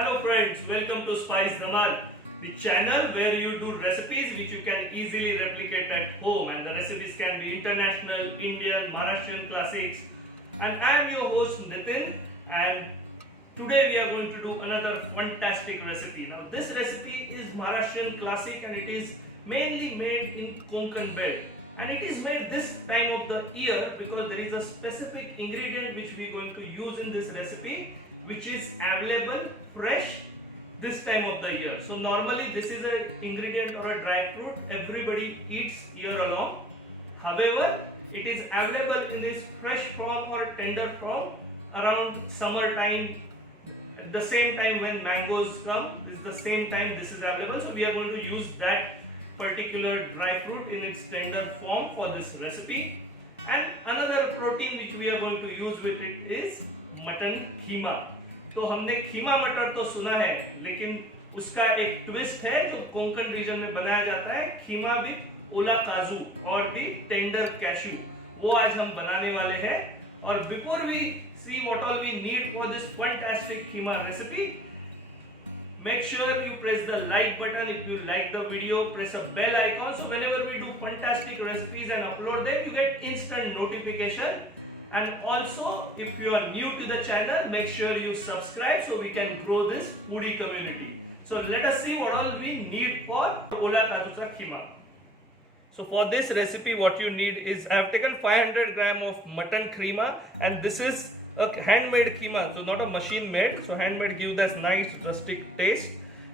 Hello friends, welcome to Spice Dhamal, the channel where you do recipes which you can easily replicate at home, and the recipes can be international, Indian, Maharashtrian classics. And I am your host Nitin, and today we are going to do another fantastic recipe. Now this recipe is Maharashtrian classic and it is mainly made in Konkan belt. And it is made this time of the year because there is a specific ingredient which we are going to use in this recipe, which is available fresh this time of the year. So normally this is an ingredient or a dry fruit everybody eats year along. However, it is available in this fresh form or tender form around summer time. At the same time when mangoes come, this is the same time this is available. So we are going to use that particular dry fruit in its tender form for this recipe. And another protein which we are going to use with it is mutton खीमा. तो हमने खीमा मटर तो सुना है, लेकिन उसका एक ट्विस्ट है जो कोंकण रीजन में बनाया जाता है, खीमा विद ओला काजू और दी टेंडर कैशू. वो आज हम बनाने वाले हैं. और before we see what all we need for this fantastic keema recipe, make sure you press the like button. If you like the video, press a bell icon, so whenever we do fantastic recipes and upload them, you get instant notification. And also, if you are new to the channel, make sure you subscribe so we can grow this foodie community. So let us see what all we need for Ola Kajucha Keema. So for this recipe, what you need is, I have taken 500 gram of mutton keema, and this is a handmade keema, so not a machine made. So handmade gives that nice rustic taste.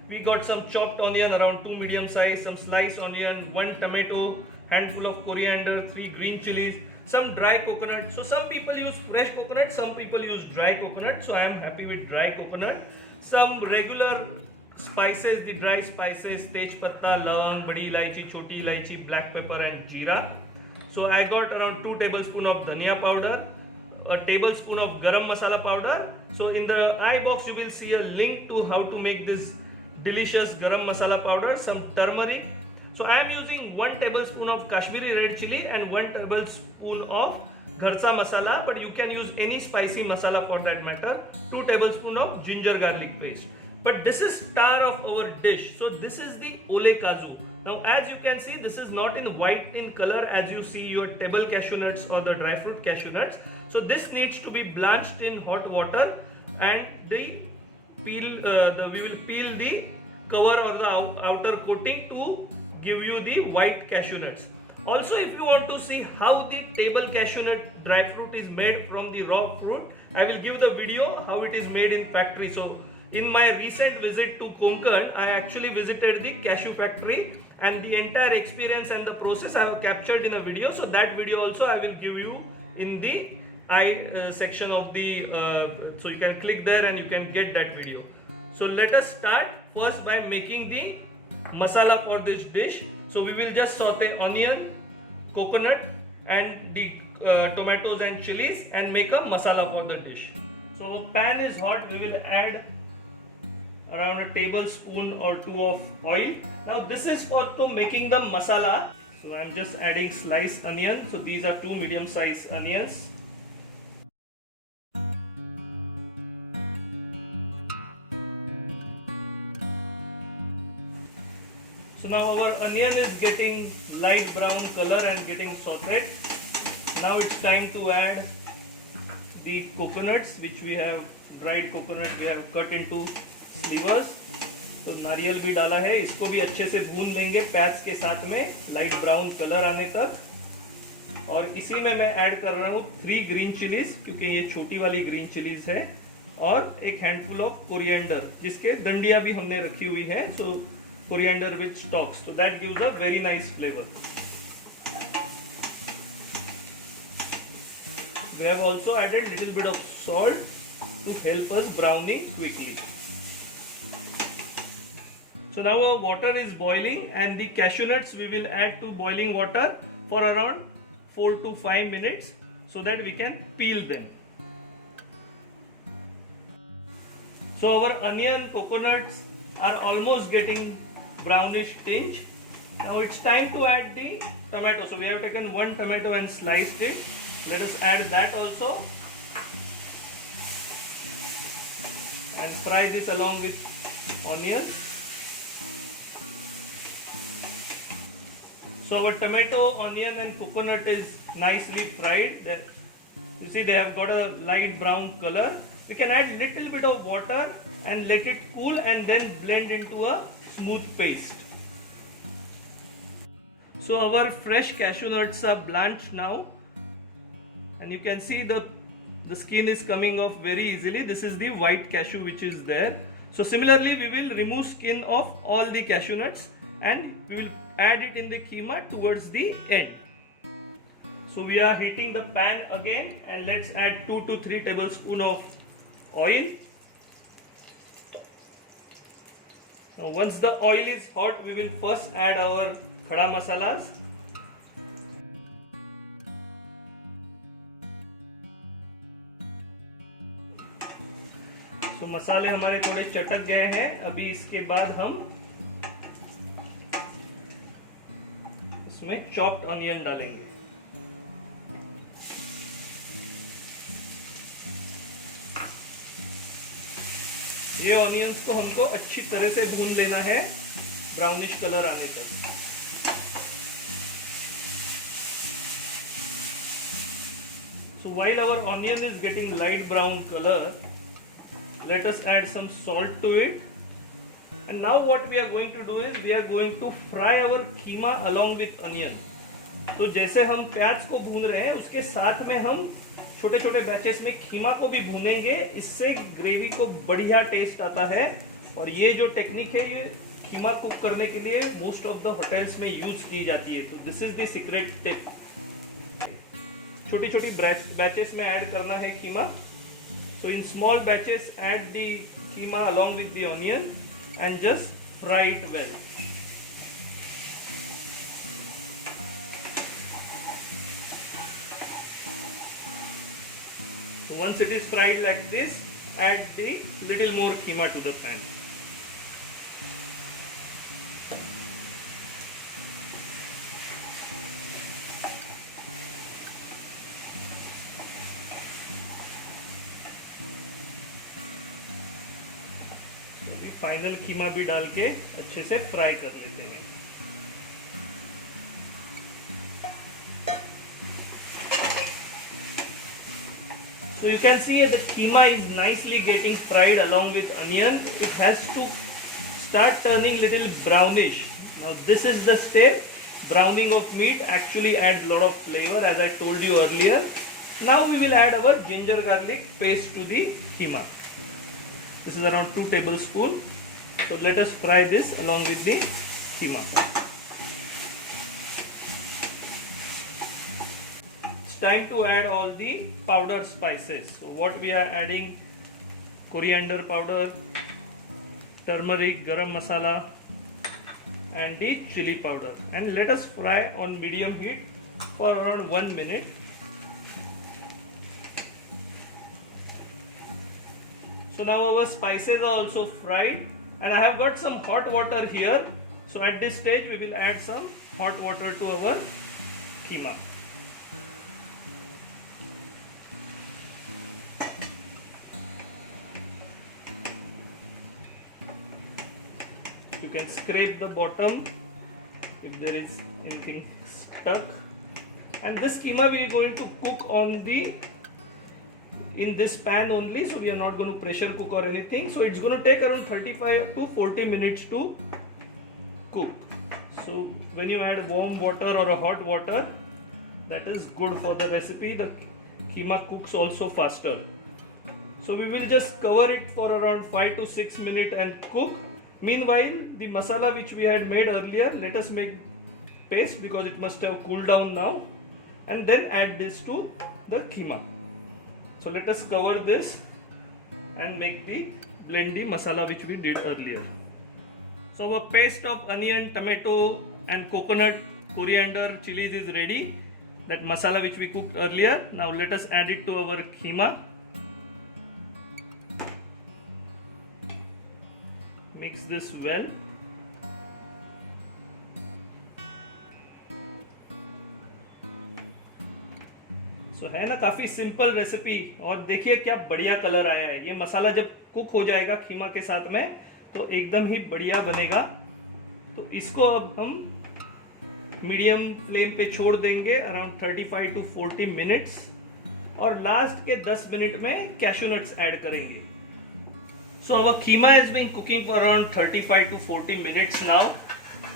We got some chopped onion, around 2 medium size, some sliced onion, 1 tomato, handful of coriander, 3 green chilies, some dry coconut. So some people use fresh coconut, some people use dry coconut, so I am happy with dry coconut. Some regular spices, the dry spices, tej patta, lavang, badi ilaichi, choti ilaichi, black pepper and jeera. So I got around 2 tablespoons of dhania powder, a tablespoon of garam masala powder. So in the I box you will see a link to how to make this delicious garam masala powder, some turmeric. So I am using 1 tablespoon of Kashmiri red chili and 1 tablespoon of gharsa masala, but you can use any spicy masala for that matter. 2 tablespoons of ginger garlic paste. But this is star of our dish. So this is the ole kaju. Now as you can see, this is not in white in color as you see your table cashew nuts or the dry fruit cashew nuts. So this needs to be blanched in hot water, and we will peel the cover or the outer coating to give you the white cashew nuts. Also, if you want to see how the table cashew nut dry fruit is made from the raw fruit, I will give the video how it is made in factory. So in my recent visit to Konkan, I actually visited the cashew factory, and the entire experience and the process I have captured in a video. So that video also I will give you in the section of the so you can click there and you can get that video. So let us start first by making the masala for this dish. So we will just saute onion, coconut and the tomatoes and chilies and make a masala for the dish. So pan is hot, we will add around a tablespoon or 2 of oil. Now this is for making the masala. So I am just adding sliced onion. So these are 2 medium sized onions. So now our onion is getting light brown color and getting sauteed. Now it's time to add the coconuts, which we have, dried coconut we have cut into slivers. तो नारियल भी डाला है, इसको भी अच्छे से भून लेंगे प्याज के साथ में लाइट ब्राउन कलर आने तक. और इसी में मैं ऐड कर रहा हूँ 3 ग्रीन चिलीज, क्योंकि ये छोटी वाली ग्रीन चिलीज है, और एक हैंडफुल ऑफ कोरिएंडर, जिसके डंडियां भी हमने रखी हुई है. सो coriander with stalks, so that gives a very nice flavor. We have also added little bit of salt to help us browning quickly. So now our water is boiling, and the cashew nuts we will add to boiling water for around 4 to 5 minutes so that we can peel them. So our onion, coconuts are almost getting brownish tinge. Now it's time to add the tomato. So we have taken 1 tomato and sliced it. Let us add that also. and fry this along with onions. So our tomato, onion and coconut is nicely fried. You see they have got a light brown color. We can add little bit of water and let it cool and then blend into a smooth paste. So our fresh cashew nuts are blanched now, and you can see the skin is coming off very easily. This is the white cashew which is there. So similarly we will remove skin of all the cashew nuts and we will add it in the keema towards the end. So we are heating the pan again, and let's add 2 to 3 tablespoons of oil. Now once the oil is hot, we will first add our khada masalas. तो मसाले हमारे थोड़े चटक गए हैं. अभी इसके बाद हम इसमें चॉप्ड ऑनियन डालेंगे. ये ऑनियंस को हमको अच्छी तरह से भून लेना है, ब्राउनिश कलर आने तक. So while our onion is getting light brown color, let us add some salt to it. And now what we are going to do is we are going to fry our keema along with onion. तो जैसे हम प्याज को भून रहे हैं उसके साथ में हम छोटे छोटे बैचेस में खीमा को भी भूनेंगे. इससे ग्रेवी को बढ़िया टेस्ट आता है. और ये जो टेक्निक है ये खीमा कुक करने के लिए मोस्ट ऑफ द होटल्स में यूज की जाती है. तो this is the secret tip. छोटी छोटी बैचेस में ऐड करना है खीमा. So in small batches add the keema along with the onion and just fry it well. So once it is fried like this, add the little more keema to the pan. अभी final कीमा भी डाल के अच्छे से fry कर लेते हैं. So you can see the keema is nicely getting fried along with onion. It has to start turning little brownish. Now this is the step. Browning of meat actually adds a lot of flavor, as I told you earlier. Now we will add our ginger garlic paste to the keema. This is around 2 tablespoons. So let us fry this along with the keema. It's time to add all the powdered spices. So what we are adding: coriander powder, turmeric, garam masala and the chili powder. And let us fry on medium heat for around 1 minute. So now our spices are also fried, and I have got some hot water here. So at this stage we will add some hot water to our keema. You can scrape the bottom if there is anything stuck. And this keema we are going to cook in this pan only, so we are not going to pressure cook or anything. So it's going to take around 35 to 40 minutes to cook. So when you add warm water or a hot water, that is good for the recipe. The keema cooks also faster. So we will just cover it for around 5 to 6 minutes and cook. Meanwhile, the masala which we had made earlier, let us make paste because it must have cooled down now, and then add this to the keema. So let us cover this and blend the masala which we did earlier. So our paste of onion, tomato and coconut, coriander, chilies is ready. That masala which we cooked earlier. Now let us add it to our keema. Mix this well. है ना, काफी simple recipe. और देखिए क्या बढ़िया colour आया है. ये मसाला जब कुक हो जाएगा खीमा के साथ में, तो एकदम ही बढ़िया बनेगा। तो इसको अब हम मीडियम फ्लेम पे छोड़ देंगे अराउंड 35 to 40 मिनट्स, और लास्ट के 10 मिनट में कैशू नट्स ऐड करेंगे। So our keema has been cooking for around 35 to 40 minutes now,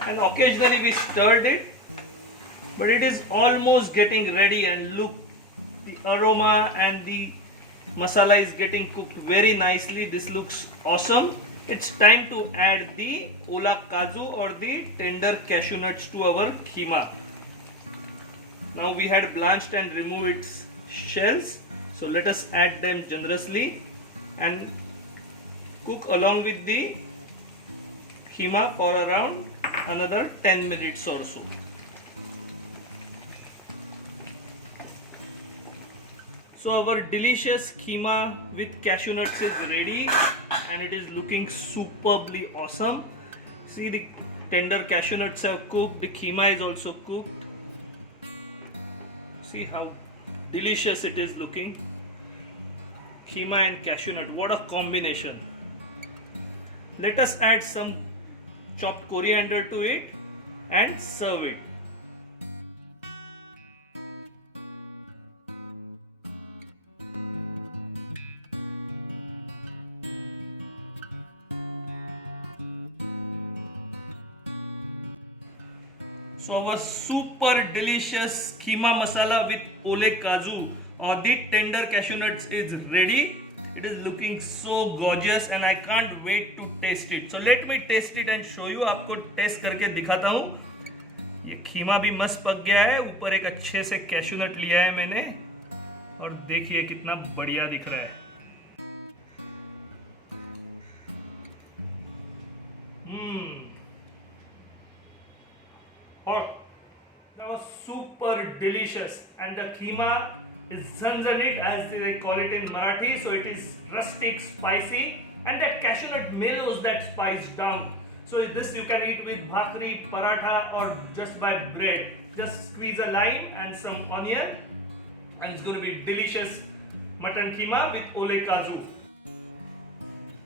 and occasionally we stirred it, but it is almost getting ready, and look, the aroma and the masala is getting cooked very nicely. This looks awesome. It's time to add the ola kaju or the tender cashew nuts to our keema. Now we had blanched and removed its shells, so let us add them generously and cook along with the keema for around another 10 minutes or so. So our delicious keema with cashew nuts is ready, and it is looking superbly awesome. See, the tender cashew nuts have cooked, the keema is also cooked. See how delicious it is looking. Keema and cashew nut, what a combination. Let us add some chopped coriander to it and serve it. So our super delicious keema masala with ole kaju or the tender cashew nuts is ready. It is looking so gorgeous and I can't wait to taste it. So let me taste it and show you. आपको test करके दिखाता हूँ। ये खीमा भी मस्त पक गया है, ऊपर एक अच्छे से कैशू नट लिया है मैंने, और देखिए कितना बढ़िया दिख रहा है। Hot. That was super delicious, and the keema is zanjanit as they call it in Marathi. So it is rustic, spicy, and that cashew nut mellows that spice down. So this you can eat with bhakri, paratha, or just by bread. Just squeeze a lime and some onion, and it's going to be delicious mutton keema with ole kaju.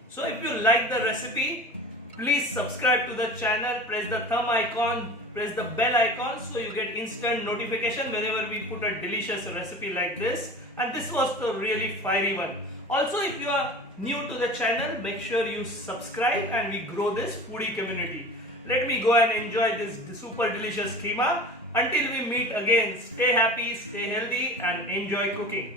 So if you like the recipe, please subscribe to the channel, press the thumb icon, press the bell icon so you get instant notification whenever we put a delicious recipe like this. And this was the really fiery one. Also, if you are new to the channel, make sure you subscribe and we grow this foodie community. Let me go and enjoy this super delicious keema. Until we meet again, stay happy, stay healthy and enjoy cooking.